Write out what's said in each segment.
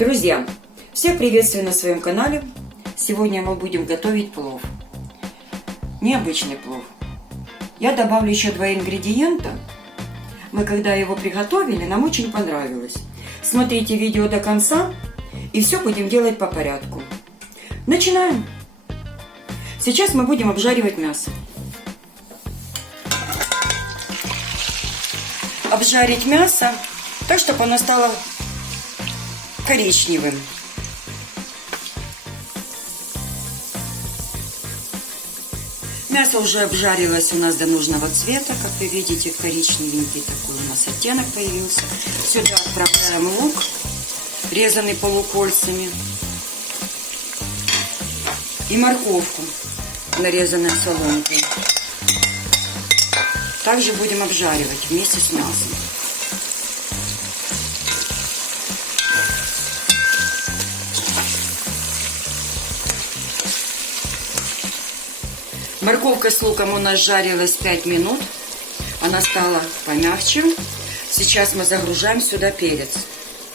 Друзья, всех приветствую на своем канале. Сегодня мы будем готовить плов. Необычный плов. Я добавлю еще два ингредиента. Мы когда его приготовили, нам очень понравилось. Смотрите видео до конца и все будем делать по порядку. Начинаем. Сейчас мы будем обжаривать мясо. Обжарить мясо так, чтобы оно стало коричневым. Мясо уже обжарилось у нас до нужного цвета. Как вы видите, коричневенький такой у нас оттенок появился. Сюда отправляем лук, резанный полукольцами. И морковку, нарезанной соломкой. Также будем обжаривать вместе с мясом. Морковка с луком у нас жарилась 5 минут. Она стала помягче. Сейчас мы загружаем сюда перец.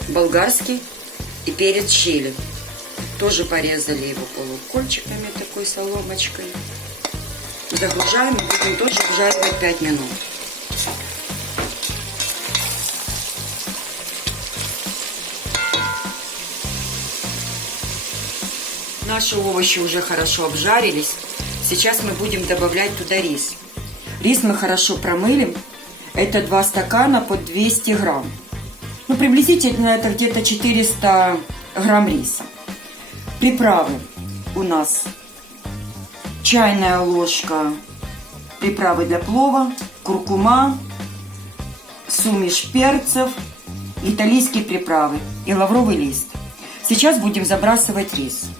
Болгарский и перец чили. Тоже порезали его полукольчиками, такой соломочкой. Загружаем и будем тоже обжаривать 5 минут. Наши овощи уже хорошо обжарились. Сейчас мы будем добавлять туда рис. Рис мы хорошо промыли. Это 2 стакана по 200 грамм. Ну, приблизительно это где-то 400 грамм риса. Приправы у нас чайная ложка приправы для плова, куркума, сумеш перцев, итальянские приправы и лавровый лист. Сейчас будем забрасывать рис.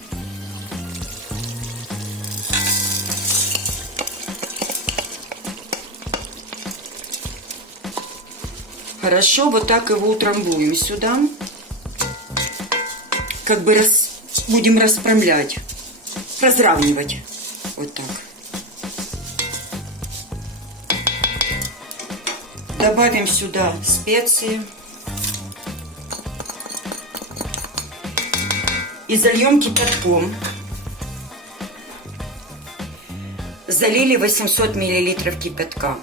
Хорошо, вот так его утрамбуем сюда. Как бы рас... будем расправлять, разравнивать. Вот так. Добавим сюда специи. И зальем кипятком. Залили 800 миллилитров кипятка.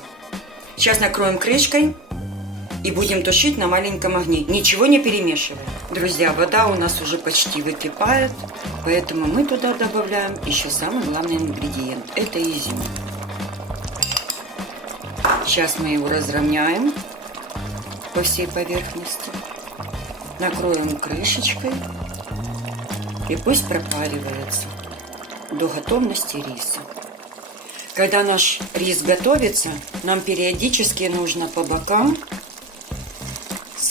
Сейчас накроем крышкой и будем тушить на маленьком огне. Ничего не перемешиваем. Друзья, вода у нас уже почти выкипает, поэтому мы туда добавляем еще самый главный ингредиент. Это изюм. Сейчас мы его разровняем по всей поверхности. Накроем крышечкой и пусть пропаривается до готовности риса. Когда наш рис готовится, нам периодически нужно по бокам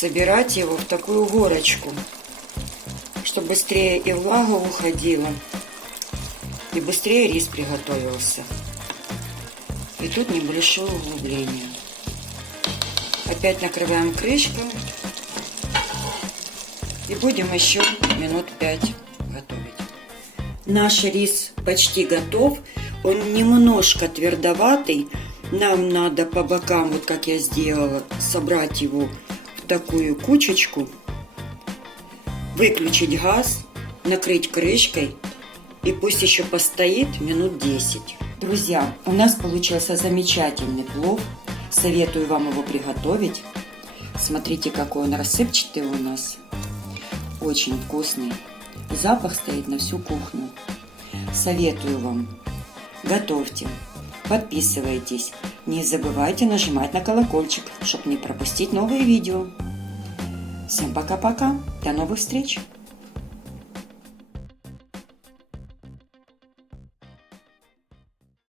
собирать его в такую горочку, чтобы быстрее и влага уходила, и быстрее рис приготовился. И тут небольшое углубление. Опять накрываем крышкой и будем еще минут 5 готовить. Наш рис почти готов. Он немножко твердоватый. Нам надо по бокам, вот как я сделала, собрать его такую кучечку, выключить газ, накрыть крышкой и пусть еще постоит минут 10. Друзья, у нас получился замечательный плов. Советую вам его приготовить. Смотрите, какой он рассыпчатый у нас. Очень вкусный. Запах стоит на всю кухню. Советую вам. Готовьте. Подписывайтесь. Не забывайте нажимать на колокольчик, чтобы не пропустить новые видео. Всем пока-пока. До новых встреч.